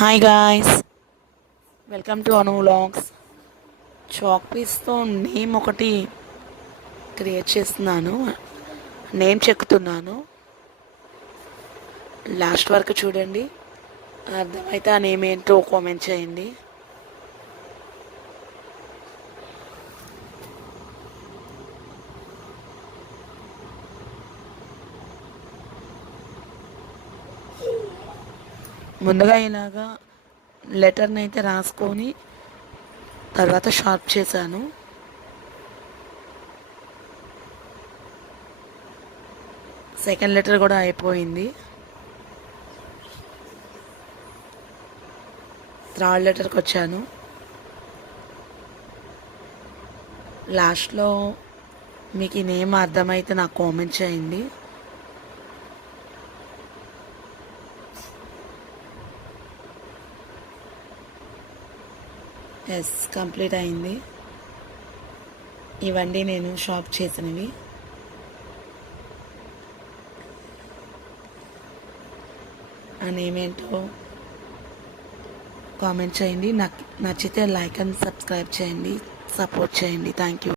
Hi guys, welcome to Anu vlogs. Chalk పీస్తో name ఒకటి create చేస్తున్నాను, నేమ్ చెక్కుతున్నాను. లాస్ట్ వరకు చూడండి, అర్థమైతే ఆ నేమ్ ఏంటో కామెంట్ చేయండి. ముందుగా ఇలాగా లెటర్ని అయితే రాసుకొని తర్వాత షార్ప్ చేశాను. సెకండ్ లెటర్ కూడా అయిపోయింది. థర్డ్ లెటర్కి వచ్చాను. లాస్ట్లో మీకు ఈ నేమ్ అర్థమైతే నాకు కామెంట్ చేయండి. ఎస్, కంప్లీట్ అయింది. ఇవన్నీ నేను షాప్ చేసినవి. ఆ నేమ్ ఏంటో కామెంట్ చేయండి. నాకు నచ్చితే లైక్ అండ్ సబ్స్క్రైబ్ చేయండి, సపోర్ట్ చేయండి. Thank you.